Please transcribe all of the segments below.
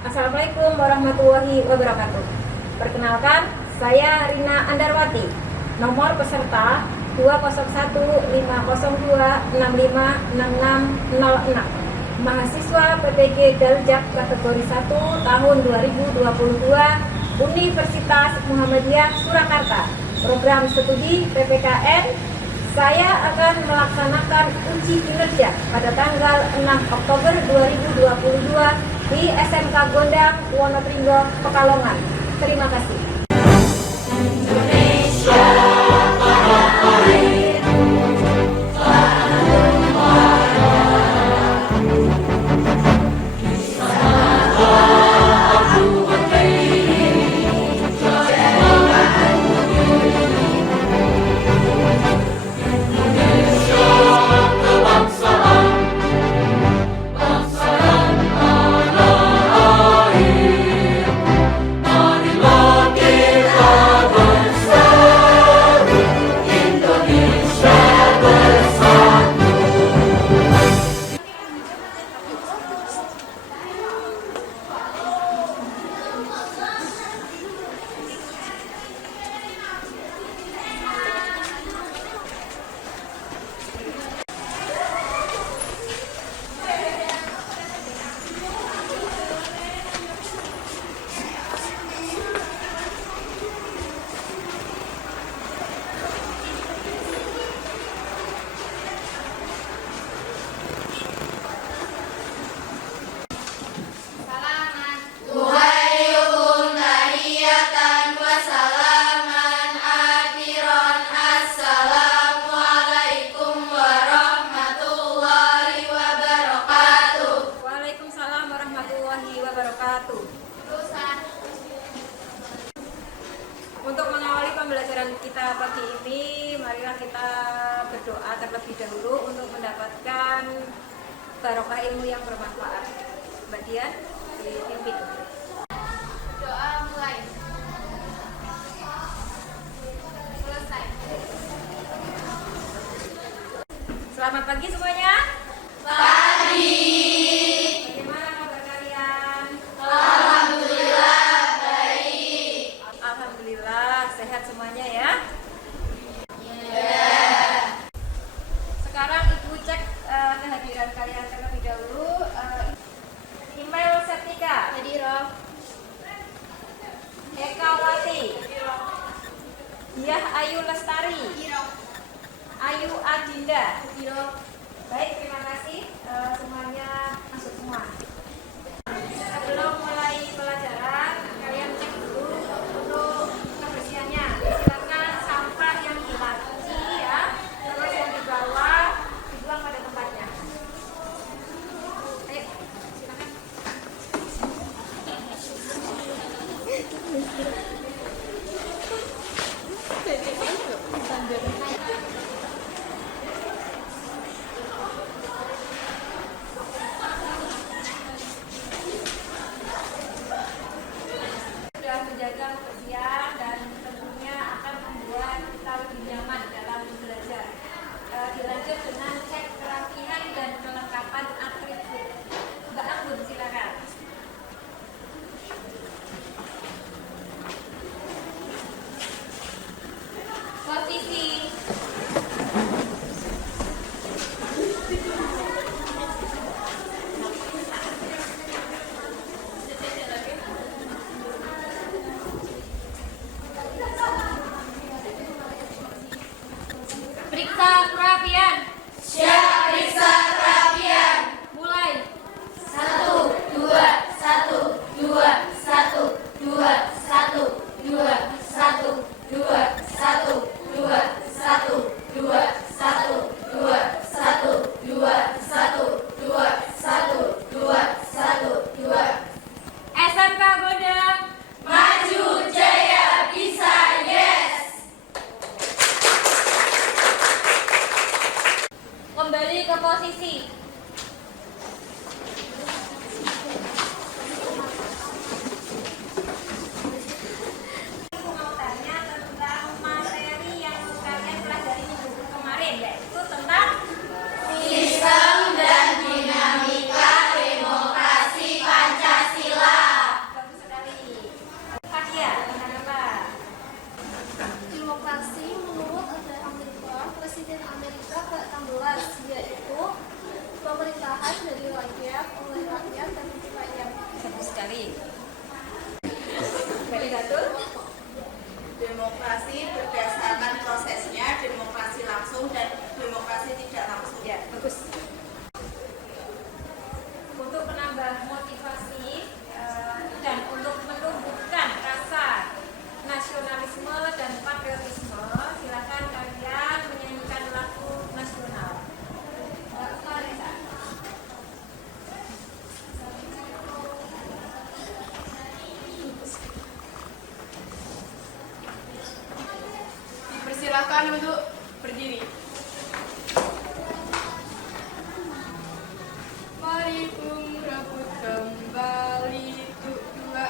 Assalamualaikum warahmatullahi wabarakatuh. Perkenalkan, saya Rina Andarwati. Nomor peserta 201-502-656606. Mahasiswa PPG Daljak kategori 1 tahun 2022 Universitas Muhammadiyah Surakarta. Program studi PPKN. Saya akan melaksanakan uji kinerja pada tanggal 6 Oktober 2022 di SMK Gondang, Wonotringgo, Pekalongan. Terima kasih. Untuk mengawali pembelajaran kita pagi ini, marilah kita berdoa terlebih dahulu untuk mendapatkan barokah ilmu yang bermanfaat. Mbak Dian, dipimpin. Doa mulai. Selesai. Selamat pagi semuanya. Pagi. Bagaimana kabar kalian? Alhamdulillah baik. Alhamdulillah sehat semuanya ya. Ya. Sekarang Ibu cek kehadiran kalian terlebih dahulu. Email Setika, Hadiroh. Ekawati, Diah Ayu Lestari, Hadiroh. Ayu Adinda. Hadiroh. Baik, terima kasih semuanya masuk semua. Sebelum mulai pelajaran, kalian cek dulu untuk kebersihannya. Silakan sampah yang dilaci ya, terus yang di bawah dibuang pada tempatnya. Ayo, silakan. Sudah menjaga kebersihan dan tentunya akan membuat kita lebih nyaman dalam belajar. Dilanjut dengan cek kerapihan dan kelengkapan atribut. Mbak Anggun, silakan. Posisi. sekali. Jadi Datul. Demokrasi berdasarkan prosesnya, demokrasi langsung dan demokrasi tidak langsung. Ya, bagus. Untuk menambah motivasi dan untuk menumbuhkan rasa nasionalisme dan patriotisme, silakan kalian menyanyikan lagu nasional. Mbak Clarissa. Dipersilakan untuk berdiri. Mari bung rebut kembali untuk dua.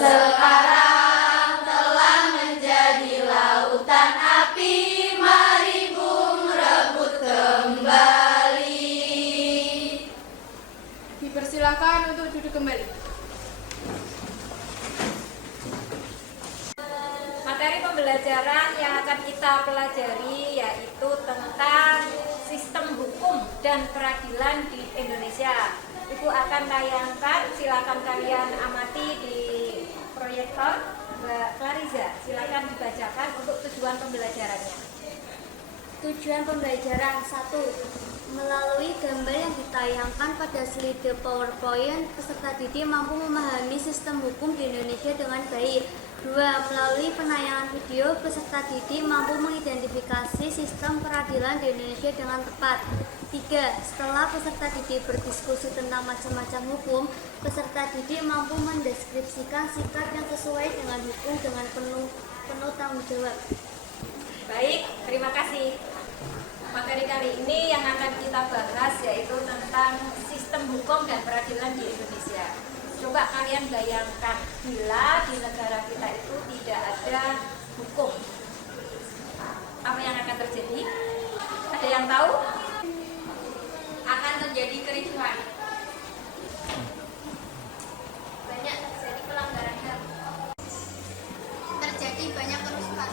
Sekarang telah menjadi lautan api, mari bung rebut kembali. Dipersilakan untuk duduk kembali. Materi pembelajaran yang akan kita pelajari yaitu tentang sistem hukum dan peradilan di Indonesia. Ibu akan tayangkan, silakan kalian amati di proyektor. Mbak Clarissa, silakan dibacakan untuk tujuan pembelajarannya. Tujuan pembelajaran 1. Melalui gambar yang ditayangkan pada slide PowerPoint, peserta didik mampu memahami sistem hukum di Indonesia dengan baik. 2. Melalui penayangan video, peserta didik mampu mengidentifikasi sistem peradilan di Indonesia dengan tepat. 3. Setelah peserta didik berdiskusi tentang macam-macam hukum, peserta didik mampu mendeskripsikan sikap yang sesuai dengan hukum dengan penuh tanggung jawab. Baik, terima kasih. Materi kali ini yang akan kita bahas yaitu tentang sistem hukum dan peradilan di Indonesia. Coba kalian bayangkan bila di negara kita itu tidak ada hukum, apa yang akan terjadi? Ada yang tahu? Akan terjadi kericuhan. Banyak terjadi pelanggaran HAM. Terjadi banyak kerusuhan.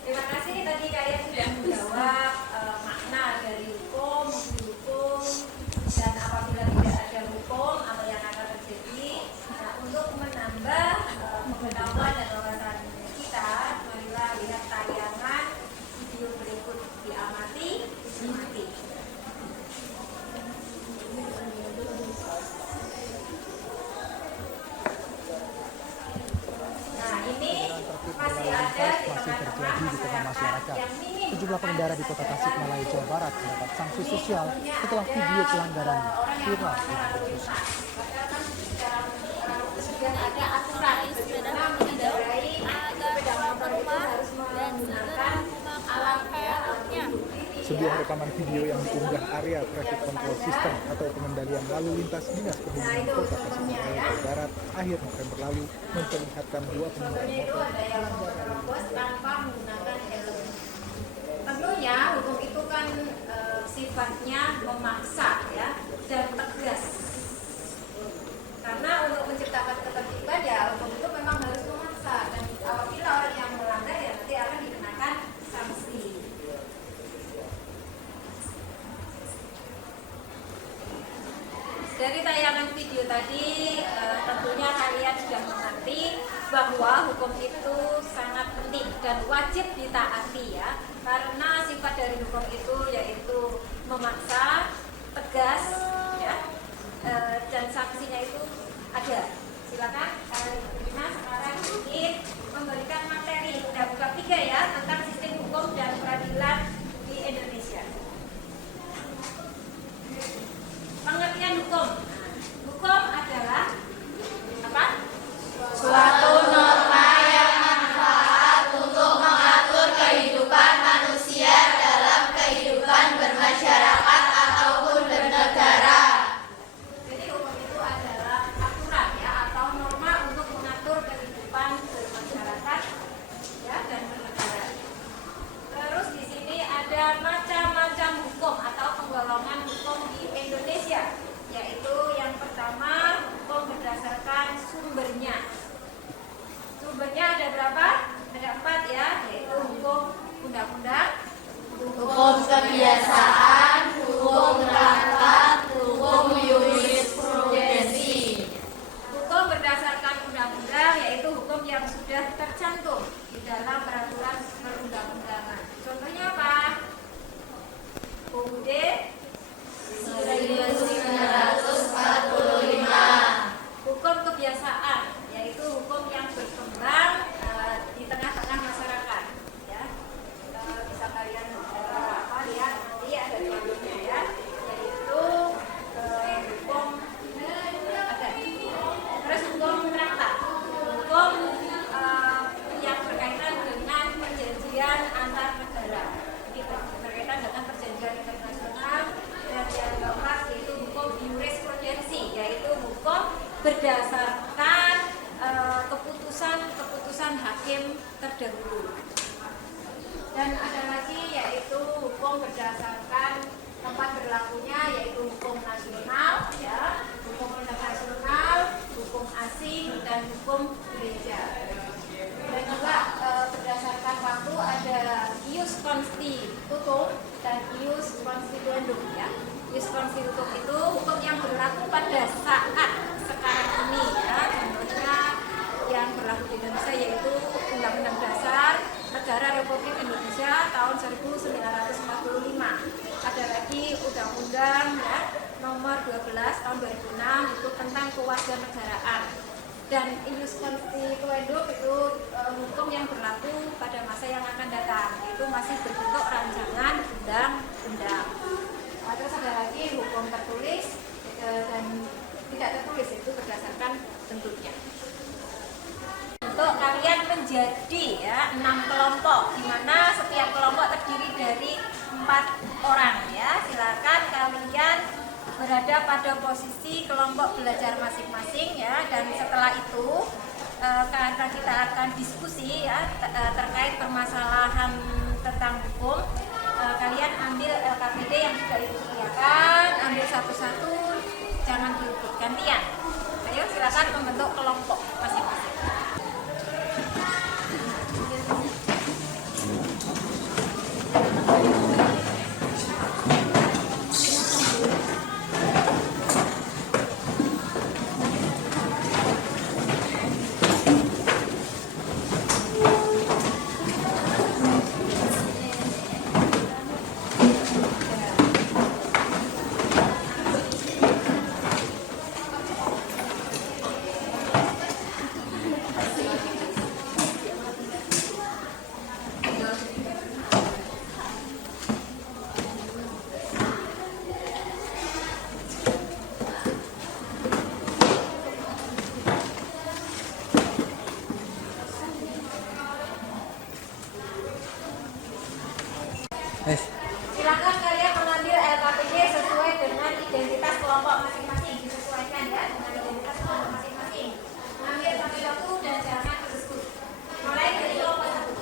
Terima kasih tadi kalian sudah menjawab makna dari hukum, dan apabila tidak ada hukum apa yang akan terjadi. Nah, untuk menambah pengetahuan dan wawasan kita, marilah lihat tayangan video berikut, diamati, dinikmati. Nah, ini masih ada di tengah-tengah masyarakat yang minim. Sejumlah pengendara di Kota Tasikmalaya, Jawa Barat mendapat sanksi sosial setelah video pelanggaran viral di media sosial. Sudah ada aturan bagaimana mengendarai sepeda motor itu harus menggunakan alatnya. Sebuah rekaman video yang diunggah area traffic control system atau pengendalian lalu lintas Dinas Perhubungan Kota Tasikmalaya, Jawa Barat akhir November lalu memperlihatkan dua pengendara Itu motor ada yang menerobos tanpa menggunakan helm. Tentunya hukum itu kan sifatnya memaksa ya dan tegas. Karena untuk menciptakan ketertiban ya hukum itu memang harus memaksa, dan apabila orang yang melanggar ya nanti akan dikenakan sanksi. Dari tayangan video tadi tentunya kalian sudah mengerti bahwa hukum itu sangat penting dan wajib ditaati ya, karena sifat dari hukum itu yaitu memaksa, tegas ya, dan sanksinya itu ada. Silakan Karina sekarang ingin memberikan materi, udah buka 3 ya, tentang sistem hukum dan peradilan di Indonesia. Pengertian hukum. Hukum adalah apa? Suatu norma yang manfaat untuk mengatur kehidupan manusia dalam kehidupan bermasyarakat ataupun bernegara. Jadi hukum itu adalah aturan ya, sudah tercantum di dalam peraturan perundang-undangan. Contohnya apa? UUD 1945. Hukum kebiasaan, yaitu hukum yang berkembang di tengah-tengah masyarakat. Ya, bisa kalian lihat nanti ada contohnya ya, yaitu hukum adat. Terus hukum traktat, hukum yang berkaitan dengan perjanjian antar negara. Jadi berkaitan dengan perjanjian internasional. Dan yang keempat yaitu hukum jurisprudensi, yaitu hukum berdasarkan keputusan hakim terdahulu. Dan ada lagi yaitu hukum berdasarkan tempat berlakunya, yaitu hukum nasional, ya, hukum internasional, hukum asing, dan hukum gereja. Dan juga berdasarkan waktu ada ius constitutum dan ius constituendum, ya. Ius constitutum itu hukum yang berlaku pada saat sekarang ini, ya. Contohnya yang berlaku di Indonesia yaitu Undang-Undang Dasar Negara Republik Indonesia tahun 1945. Ada lagi Undang-Undang, ya, nomor 12 tahun 2006 itu tentang kewarganegaraan. Dan ius constituendum itu hukum yang berlaku pada masa yang akan datang, itu masih berbentuk rancangan undang-undang. Terus ada lagi hukum tertulis dan tidak tertulis, itu berdasarkan bentuknya. Untuk kalian menjadi, ya, 6 kelompok, di mana setiap kelompok terdiri dari 4 orang, ya. Silakan kalian berada pada posisi kelompok belajar masing-masing, ya. Dan setelah itu kita akan diskusi, ya, terkait permasalahan tentang hukum. Kalian ambil LKPD yang sudah ibu sediakan, ambil satu-satu, jangan direbut, gantian. Ayo silakan membentuk kelompok masing-masing. Silakan kalian mengambil LKPD sesuai dengan identitas kelompok masing-masing, disesuaikan, ya, dengan identitas kelompok masing-masing. Ambil satu-satu dan jangan berebut. Mulai dari kelompok 1.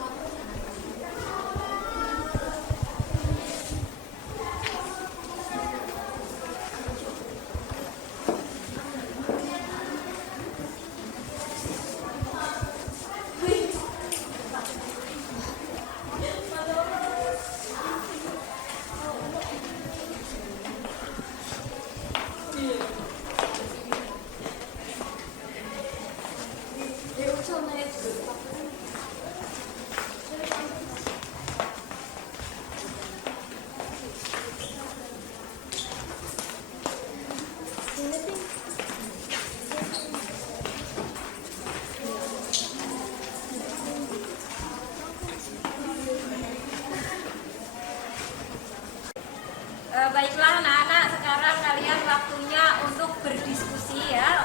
Baiklah anak-anak, sekarang kalian waktunya untuk berdiskusi, ya,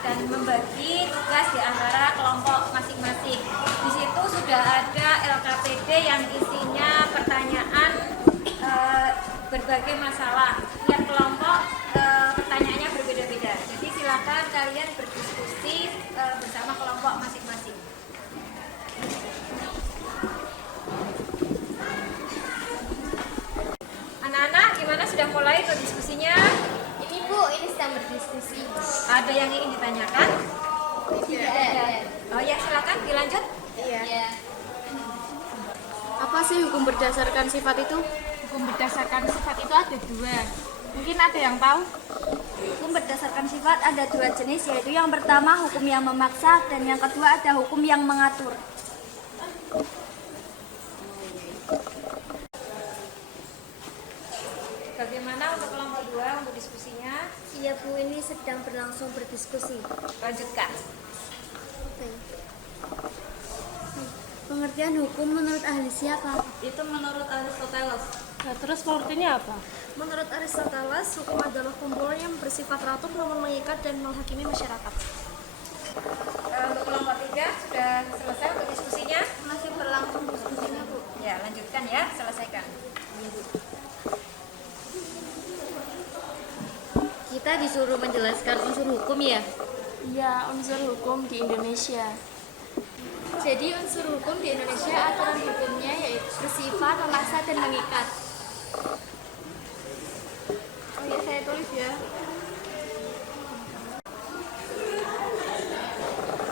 dan membagi tugas di antara kelompok masing-masing. Di situ sudah ada LKPD yang isinya pertanyaan berbagai masalah. Tiap kelompok pertanyaannya berbeda-beda. Jadi silakan kalian berdiskusi bersama kelompok masing-masing. Anak-anak, gimana, sudah mulai tuh diskusinya? Ini Bu, ini sedang berdiskusi. Ada yang ingin ditanyakan? Tidak ada. Oh ya, silakan dilanjut. Iya. Apa sih hukum berdasarkan sifat itu? Hukum berdasarkan sifat itu ada 2. Mungkin ada yang tahu? hukum berdasarkan sifat ada dua jenis, yaitu yang pertama hukum yang memaksa dan yang kedua ada hukum yang mengatur. Bagaimana untuk kelompok 2 untuk diskusinya? Iya Bu, ini sedang berlangsung berdiskusi. Lanjutkan. Pengertian hukum menurut ahli siapa? Itu menurut Aristoteles. Nah, terus pengertiannya apa? Menurut Aristoteles, hukum adalah kumpulan yang bersifat ratu namun mengikat dan menghakimi masyarakat. Untuk kelompok 3 sudah selesai untuk diskusinya? Masih berlangsung diskusinya Bu. Ya, lanjutkan ya, selesaikan. Kita disuruh menjelaskan unsur hukum ya? Ya, unsur hukum di Indonesia. Jadi unsur hukum di Indonesia aturan hukumnya yaitu bersifat memaksa dan mengikat. Oh ya, saya tulis ya.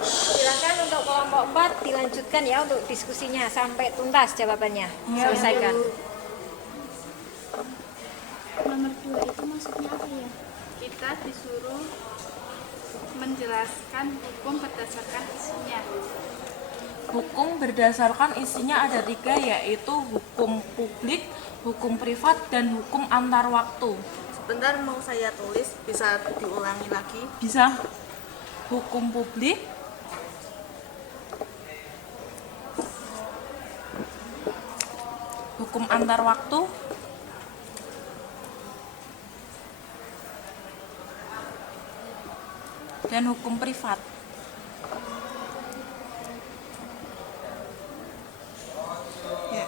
Silakan untuk kelompok 4 dilanjutkan ya untuk diskusinya sampai tuntas jawabannya. Selesaikan. Nomor 2 itu maksudnya apa ya? Kita disuruh menjelaskan hukum berdasarkan isinya. Hukum berdasarkan isinya ada 3, yaitu hukum publik, hukum privat, dan hukum antar waktu. Sebentar mau saya tulis, bisa diulangi lagi. Bisa? Hukum publik, hukum antar waktu, dan hukum privat. Ya.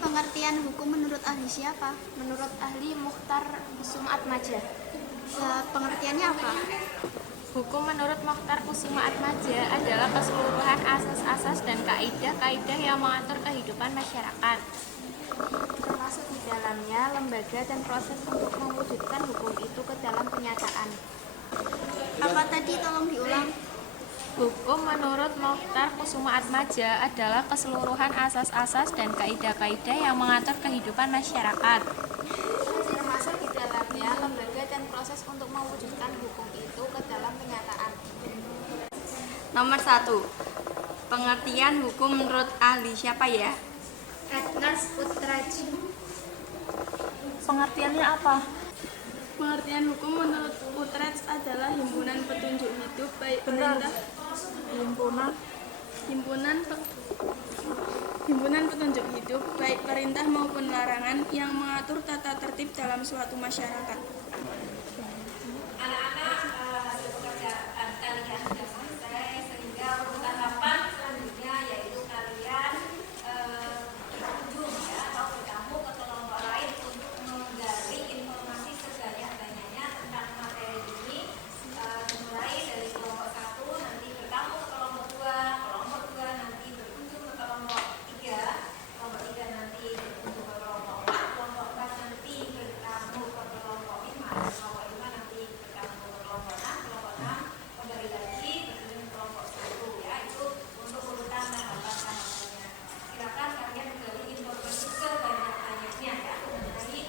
Pengertian hukum menurut ahli siapa? Menurut ahli Mukhtar Kusuma Atmaja. Pengertiannya apa? Hukum menurut Mukhtar Kusuma Atmaja adalah keseluruhan asas-asas dan kaidah-kaidah yang mengatur kehidupan masyarakat. Termasuk di dalamnya lembaga dan proses untuk mewujudkan hukum itu ke dalam kenyataan. Apa tadi? Tolong diulang. Hukum menurut Mukhtar Kusuma Atmaja adalah keseluruhan asas-asas dan kaidah-kaidah yang mengatur kehidupan masyarakat. Termasuk di dalamnya lembaga dan proses untuk mewujudkan hukum itu ke dalam kenyataan. Nomor 1. Pengertian hukum menurut ahli siapa ya? Edgar Putraji. Pengertiannya apa? Pengertian hukum menurut Utrecht adalah himpunan petunjuk hidup baik perintah himpunan petunjuk hidup baik perintah maupun larangan yang mengatur tata tertib dalam suatu masyarakat. Anak-anak, hasil pekerjaan kalian sudah selesai sehingga urutan 8 selanjutnya yaitu kalian berkunjung ya atau bertamu ke kelompok lain untuk menggali informasi sebanyak-banyaknya tentang materi ini. Dimulai dari kelompok 1 nanti bertamu ke kelompok 2 nanti berkunjung ke kelompok 3, kelompok 3 nanti berkunjung ke kelompok 4, kelompok 4 nanti bertamu ke kelompok 5, kelompok 5 nanti bertamu ke kelompok 6, kelompok 6 kembali lagi berkunjung ke kelompok 1 ya, itu untuk urutan tahapan-tahapannya. Silakan kalian gali informasi sebanyak-banyaknya ya mengenai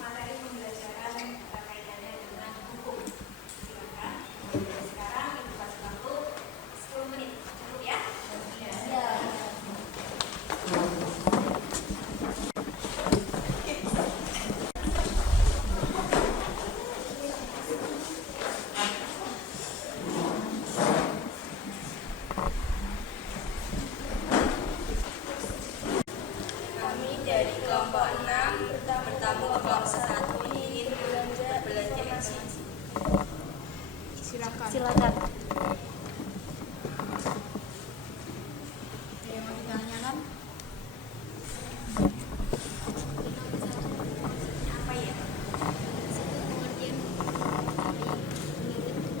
materi pembelajaran kaitannya dengan hukum. Silakan. Sekarang ibu kasih waktu 10 menit cukup ya? Ya. Kami dari kelompok 6 bertamu ke kelompok 1 ingin berbelanja eksisi. Silakan. Silakan. Ada yang mau ditanyakan? Apa ya? Pengertian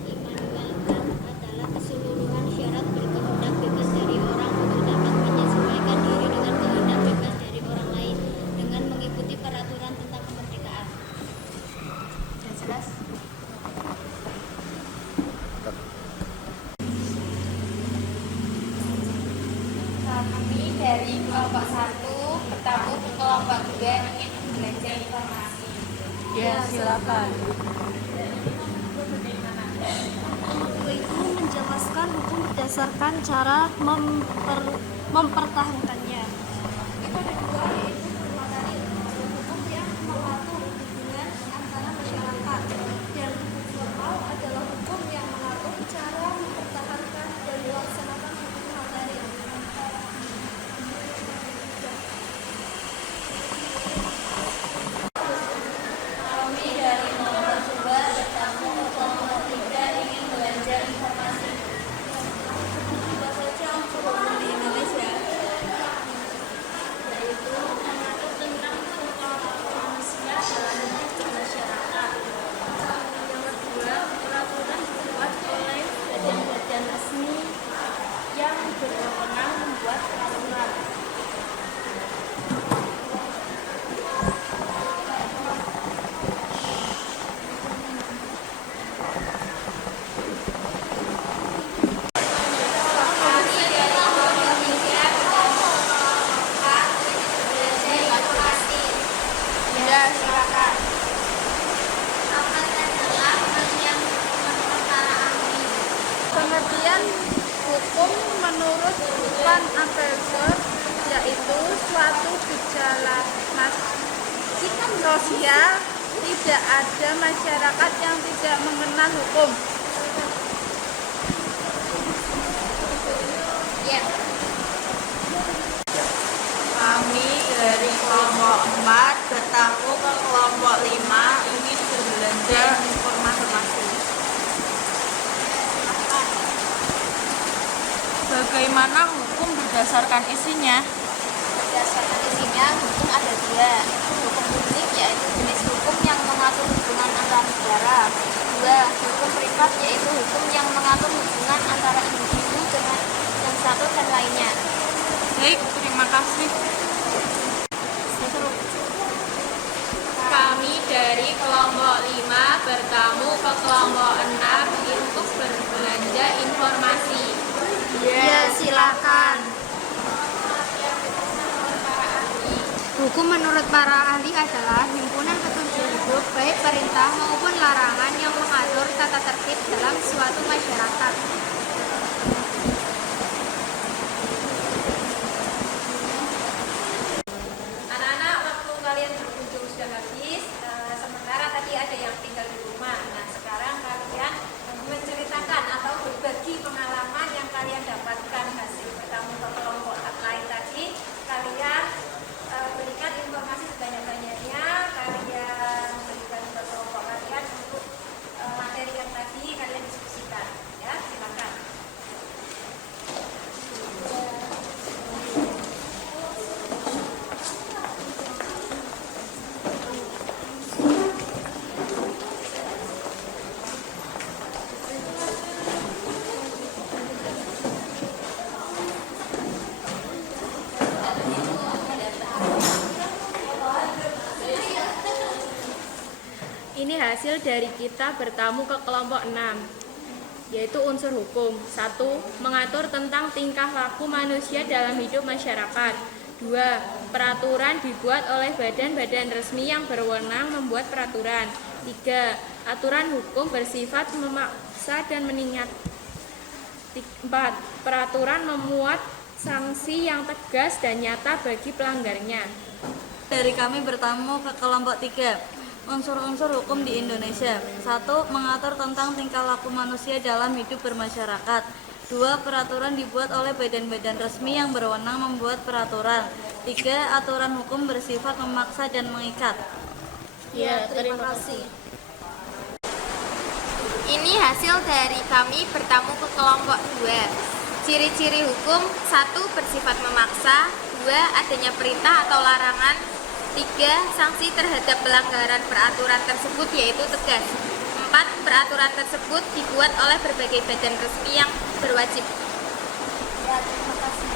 Immanuel Kant adalah keseluruhan syarat berkehendak bebas dari orang untuk dapat menyesuaikan diri dengan kehendak bebas dari orang lain dengan mengikuti peraturan tentang kemerdekaan. Sudah jelas? Kami dari kelompok 1 bertamu ke kelompok 2 ingin belajar informasi. Ya, silakan. Itu menjelaskan hukum berdasarkan cara mempertahankannya. Itu ada dua, yaitu materi hukum yang mengatur hubungan antara masyarakat, dan hukum formal adalah hukum yang mengatur cara mempertahankan dan melaksanakan hukum materi. Kami dari kelompok 2 bertemu ke kelompok 3 ingin belajar informasi. Apa saja unsur hukum di Indonesia? Yaitu mengatur tentang manusia dalam hidup bermasyarakat. Yang kedua, peraturan dibuat oleh badan-badan resmi yang berwenang membuat peraturan. Ya, silakan. Pengertian hukum menurut Van Avermaet yaitu suatu gejala sosial, tidak ada masyarakat yang tidak mengenal hukum. Kami dari kelompok 4 bertamu ke kelompok 5 ingin berbelanja informasi. Bagaimana hukum berdasarkan isinya? Berdasarkan isinya, hukum ada dua. Hukum publik yaitu jenis hukum yang mengatur hubungan antar negara. Dua, hukum privat yaitu hukum yang mengatur hubungan antara individu dengan yang satu dan lainnya. Baik, terima kasih. Kami dari kelompok 5 bertamu ke kelompok 6 untuk berbelanja informasi. Ya, silakan. Hukum menurut para ahli adalah himpunan petunjuk hidup baik perintah maupun larangan yang mengatur tata tertib dalam suatu masyarakat. Anak-anak, waktu kalian berkunjung sudah habis, sementara tadi ada yang tinggal di rumah. Nah, sekarang kalian menceritakan atau berbagi pengalaman yang kalian dapatkan hasil bertamu ke kelompok lain tadi. Kalian berikan informasi sebanyak-banyaknya, kalian berikan ke kelompok kalian untuk materi yang tadi kalian diskusikan. Ya, silakan. Ini hasil dari kita bertamu ke kelompok 6, yaitu unsur hukum. 1. Mengatur tentang tingkah laku manusia dalam hidup masyarakat. 2. Peraturan dibuat oleh badan-badan resmi yang berwenang membuat peraturan. 3. Aturan hukum bersifat memaksa dan mengingat. 4. Peraturan memuat sanksi yang tegas dan nyata bagi pelanggarnya. Dari kami bertamu ke kelompok 3. Unsur-unsur hukum di Indonesia. 1. Mengatur tentang tingkah laku manusia dalam hidup bermasyarakat. 2. Peraturan dibuat oleh badan-badan resmi yang berwenang membuat peraturan. 3. Aturan hukum bersifat memaksa dan mengikat. Ya, terima kasih. Ini hasil dari kami bertamu ke kelompok 2. Ciri-ciri hukum: 1. Bersifat memaksa. 2. Adanya perintah atau larangan. 3. Sanksi terhadap pelanggaran peraturan tersebut yaitu tegas. 4. Peraturan tersebut dibuat oleh berbagai badan resmi yang berwajib. Ya, terima kasih.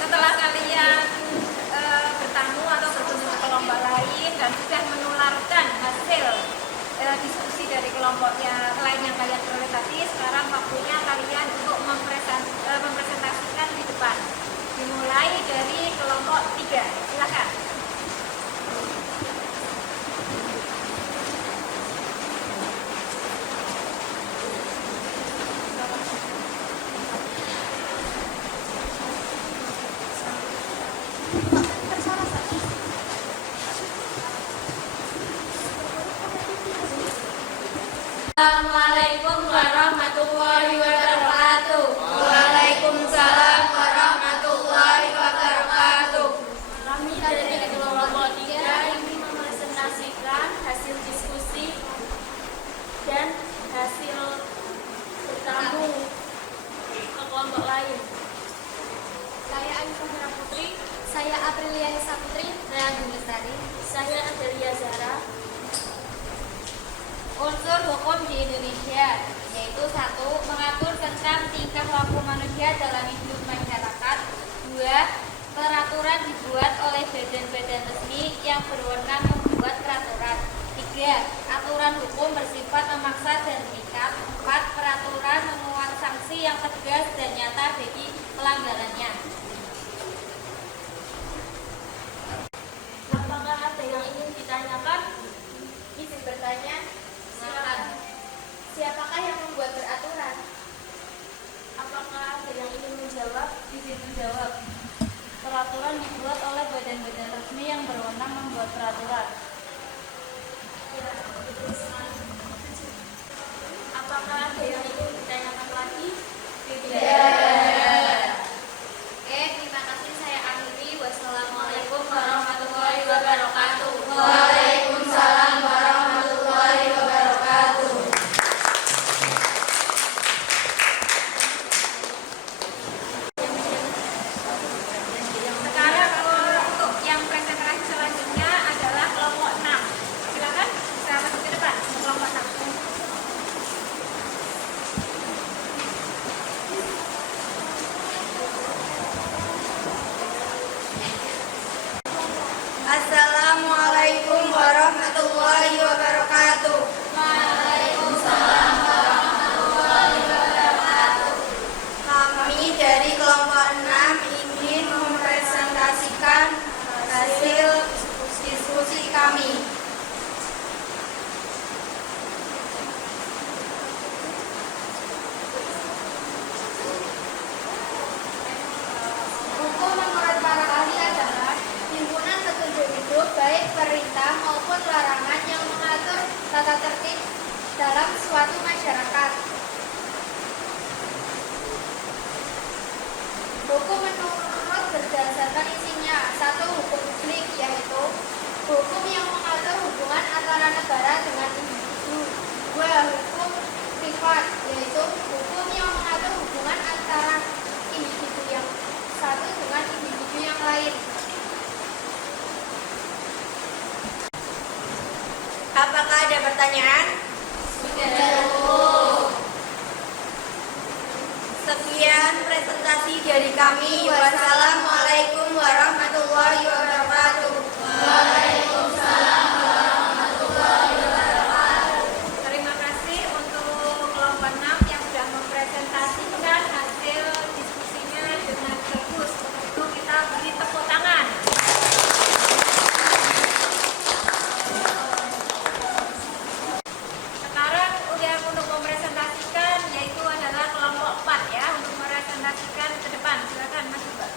Setelah kalian bertamu atau berkunjung ke kelompok lain dan sudah menularkan hasil diskusi dari kelompok yang lain yang kalian peroleh tadi, sekarang waktunya kalian untuk mempresentasikan di depan. Dimulai dari kelompok 3, silakan. Assalamualaikum warahmatullahi wabarakatuh. Waalaikumsalam warahmatullahi wabarakatuh. Kami dari kelompok 3 ingin mempresentasikan hasil diskusi dan hasil bertamu ke kelompok lain. Saya Anifah Putri, saya Aprilia Saputri, saya Bung Lestari, Saya Adelia Zara. Unsur hukum di Indonesia yaitu 1. Mengatur tentang tingkah laku manusia dalam hidup masyarakat. 2. Peraturan dibuat oleh badan-badan resmi yang berwenang membuat peraturan. 3. Aturan hukum bersifat memaksa dan mengikat. 4. Peraturan memuat sanksi yang tegas dan nyata bagi pelanggarannya. Apakah ada yang ingin ditanyakan? izin bertanya, Silakan. siapakah yang membuat peraturan? Apakah ada yang ingin menjawab? Izin menjawab. Peraturan dibuat oleh badan-badan resmi yang berwenang membuat peraturan. Apakah ada yang ingin ditanyakan lagi? Oke, terima kasih. Saya akhiri. Wassalamualaikum warahmatullahi wabarakatuh. Waalaikumsalam warahmatullahi wabarakatuh. Sekarang untuk yang presentasi selanjutnya adalah kelompok 6. Silakan bisa masuk ke depan kelompok 6. Assalamualaikum warahmatullahi wabarakatuh. Waalaikumsalam warahmatullahi wabarakatuh. Kami dari kelompok 6 ingin mempresentasikan hasil diskusi kami. Hukum menurut para ahli adalah himpunan petunjuk hidup baik perintah maupun larangan yang mengatur tata tertib dalam suatu masyarakat. Hukum menurut berdasarkan isinya. 1. Hukum publik, yaitu hukum yang mengatur hubungan antara negara dengan individu. 2. Hukum privat, yaitu hukum yang mengatur hubungan antara individu yang satu dengan individu yang lain. Apakah ada pertanyaan? Sekian presentasi dari kami. Wassalamualaikum warahmatullahi wabarakatuh. Waalaikumsalam warahmatullahi wabarakatuh. Terima kasih untuk kelompok 6 yang sudah mempresentasikan hasil diskusinya dengan bagus. Untuk itu kita beri tepuk tangan. Sekarang yang untuk mempresentasikan yaitu adalah kelompok 4 ya, untuk mempresentasikan ke depan. Silakan Mas Iqbal.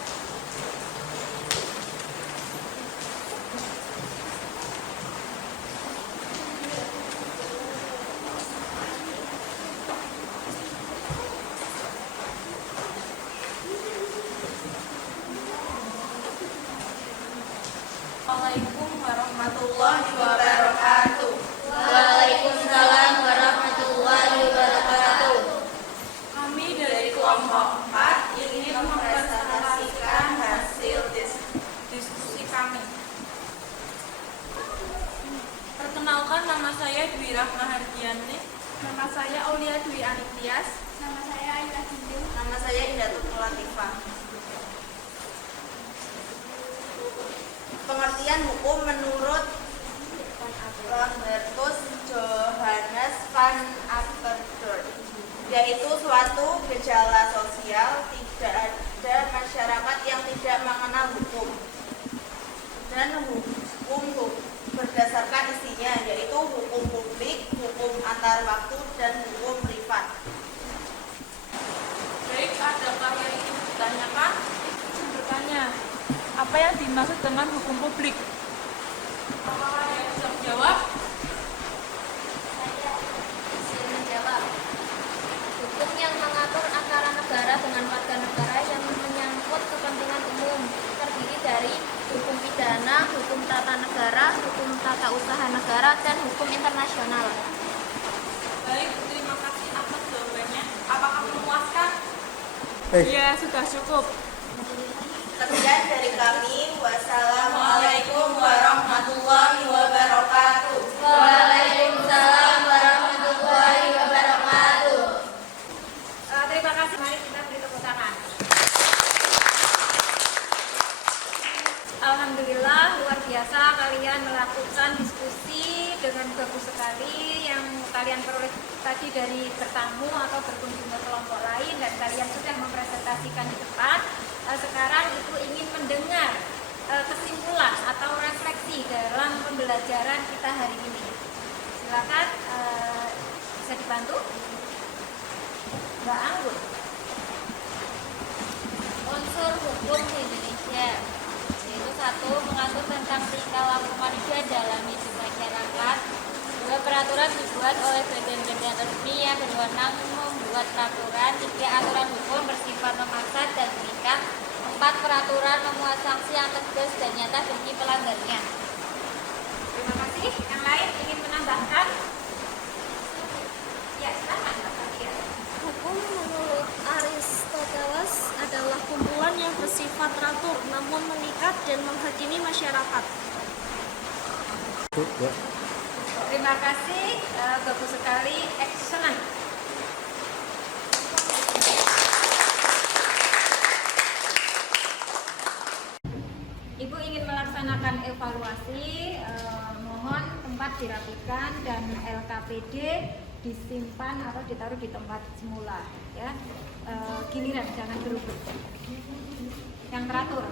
Assalamualaikum warahmatullahi wabarakatuh. Waalaikumsalam warahmatullahi wabarakatuh. Kami dari kelompok 4 ingin mempresentasikan hasil diskusi kami. Perkenalkan, nama saya Dwi Rahma Hardianti. Nama saya Aulia Dwi Anityas. Nama saya Ayu Adindu. Nama saya Indatul Latifah. Pengertian hukum menurut Robertus Johannes van Aperdoorn, yaitu suatu gejala sosial, tidak ada masyarakat yang tidak mengenal hukum, dan hukum berdasarkan isinya, yaitu hukum publik, hukum antar waktu, dan hukum privat. Baik, adakah yang ingin ditanyakan? Bertanya, apa yang dimaksud dengan hukum publik? Apakah ada yang bisa menjawab? Saya izin hukum internasional. Baik, terima kasih atas jawabannya. Apakah memuaskan? Ya, sudah cukup. Sekian dari kami. Wassalamualaikum warahmatullahi wabarakatuh. Waalaikumsalam warahmatullahi wabarakatuh. Terima kasih. Mari kita beri tepuk tangan. Alhamdulillah, luar biasa kalian melakukan diskusi dengan bagus sekali. Yang kalian peroleh tadi dari bertamu atau berkunjung ke kelompok lain, dan kalian sudah mempresentasikan di depan. Sekarang itu ingin mendengar kesimpulan atau refleksi dalam pembelajaran kita hari ini. Silakan, bisa dibantu Mbak Anggun. Unsur hukum di Indonesia yaitu 1. Mengatur tentang tingkah laku manusia dalam hidup masyarakat. 2. Peraturan dibuat oleh badan-badan resmi yang berwenang membuat peraturan. 3. Aturan hukum bersifat memaksa dan mengikat. 4. Peraturan memuat sanksi yang tegas dan nyata bagi pelanggarnya. Terima kasih. Yang lain ingin menambahkan? Ya, silakan Mbak Fatia. Hukum menurut Aristoteles adalah kumpulan yang bersifat teratur namun mengikat dan menghakimi masyarakat. Terima kasih, bagus sekali, excellent. Ibu ingin melaksanakan evaluasi, mohon tempat dirapikan dan LKPD disimpan atau ditaruh di tempat semula, ya. Giliran, jangan berubah. Yang teratur.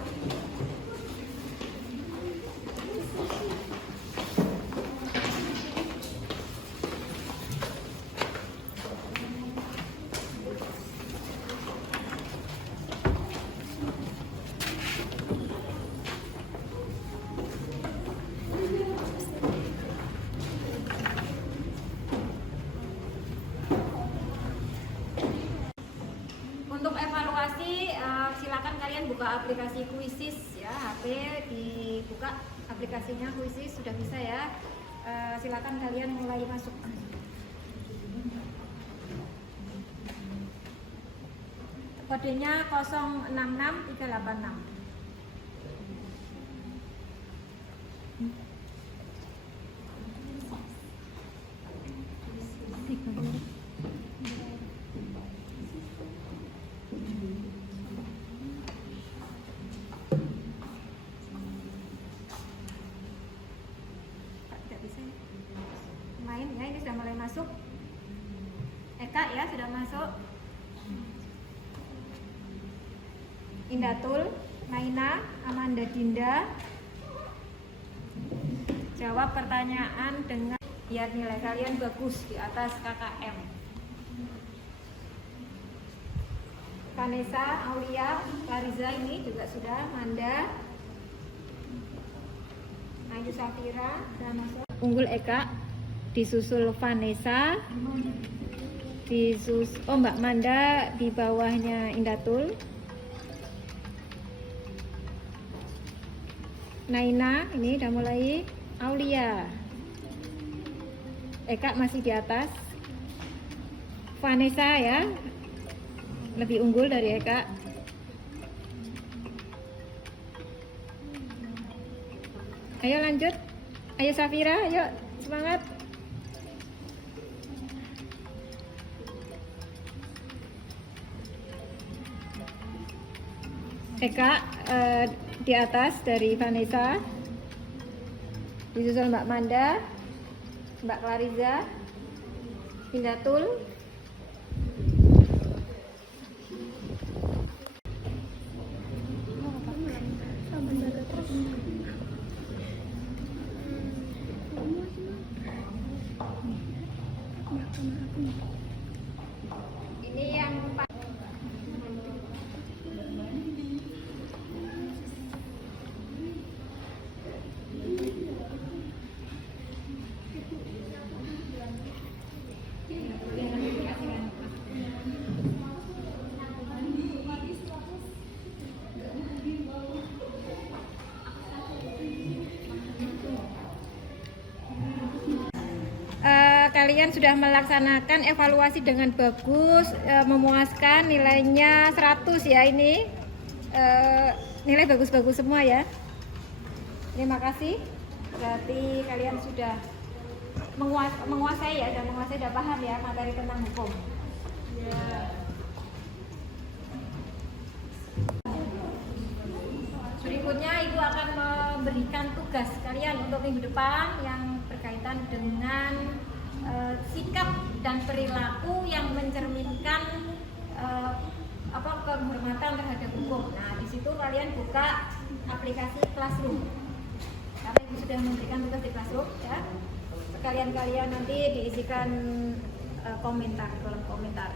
Untuk evaluasi, silakan kalian buka aplikasi Quizzes ya, HP dibuka aplikasinya Quizzes, sudah bisa ya. Silakan kalian mulai masuk. Kodenya 066386. Tidak bisa ya? Main ya, ini sudah mulai masuk. Eka ya, sudah masuk. Indatul, Naina, Amanda Dinda. Jawab pertanyaan dengan biar nilai kalian bagus di atas KKM. Vanessa, Aulia, Clariza ini juga sudah, Manda, Ayu Safira, sudah masuk. Unggul Eka, disusul Vanessa, Mbak Manda di bawahnya Indatul. Naina ini udah mulai. Aulia, Eka masih di atas. Vanessa ya lebih unggul dari Eka. Ayo lanjut, ayo Safira, ayo semangat. Eka di atas dari Vanessa, disusul Mbak Manda, Mbak Clariza, Indatul. Ini yang kalian sudah melaksanakan evaluasi dengan bagus, memuaskan, nilainya 100 ya ini. Nilai bagus-bagus semua ya. Terima kasih. Berarti kalian sudah menguasai ya, sudah paham ya materi tentang hukum. Berikutnya Ibu akan memberikan tugas kalian untuk minggu depan yang berkaitan dengan sikap dan perilaku yang mencerminkan penghormatan terhadap hukum. Nah, di situ kalian buka aplikasi Classroom. Karena Ibu sudah memberikan tugas di Classroom ya. Kalian nanti diisikan komentar, kolom komentar.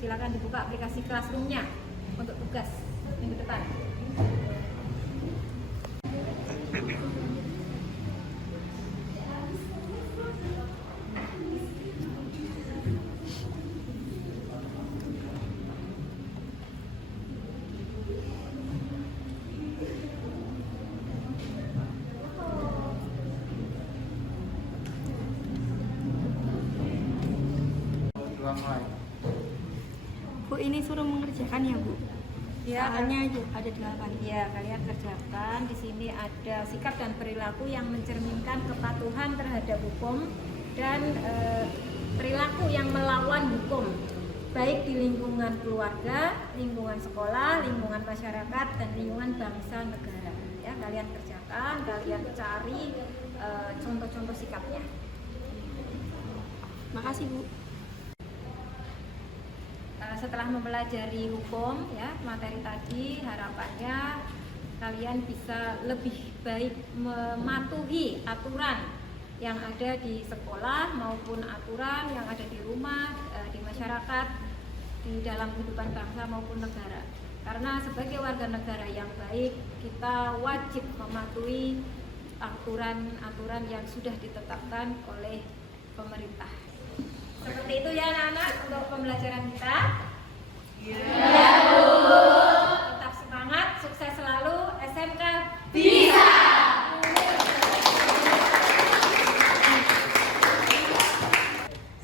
Silakan dibuka aplikasi Classroom-nya untuk tugas minggu depan. Bu, ini suruh mengerjakan ya Bu? Ya, Soalnya ada 8. ya, kalian kerjakan. Di sini ada sikap dan perilaku yang mencerminkan kepatuhan terhadap hukum dan perilaku yang melawan hukum, baik di lingkungan keluarga, lingkungan sekolah, lingkungan masyarakat, dan lingkungan bangsa negara. Ya, kalian kerjakan, kalian cari contoh-contoh sikapnya. Makasih Bu. Setelah mempelajari hukum ya materi tadi, harapannya kalian bisa lebih baik mematuhi aturan yang ada di sekolah maupun aturan yang ada di rumah, di masyarakat, di dalam kehidupan bangsa maupun negara. Karena sebagai warga negara yang baik, kita wajib mematuhi aturan-aturan yang sudah ditetapkan oleh pemerintah. Seperti itu ya anak-anak untuk pembelajaran kita. Tetap semangat, sukses selalu, SMK bisa.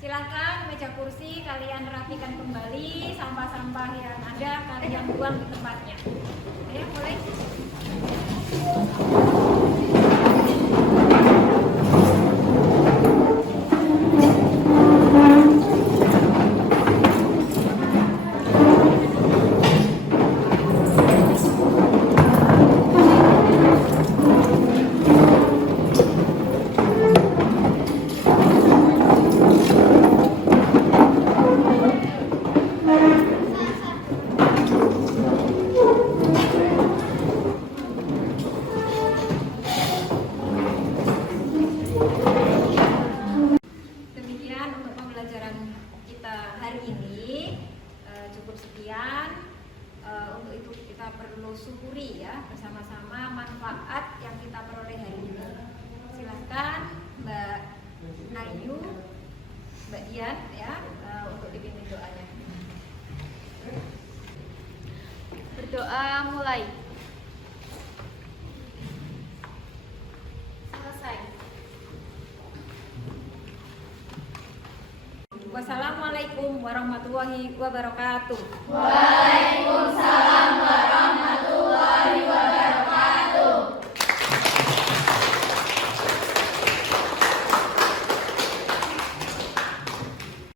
Silahkan meja kursi kalian rapikan kembali, sampah-sampah yang ada kalian buang di tempatnya. Ayo mulai. Demikian untuk pembelajaran kita hari ini. Cukup sekian. Untuk itu kita perlu syukuri ya bersama-sama manfaat yang kita peroleh hari ini. Silahkan Mbak Ayu, Mbak Dian ya untuk dipimpin doanya. Berdoa mulai. Selesai. Wassalamualaikum warahmatullahi wabarakatuh. Waalaikumsalam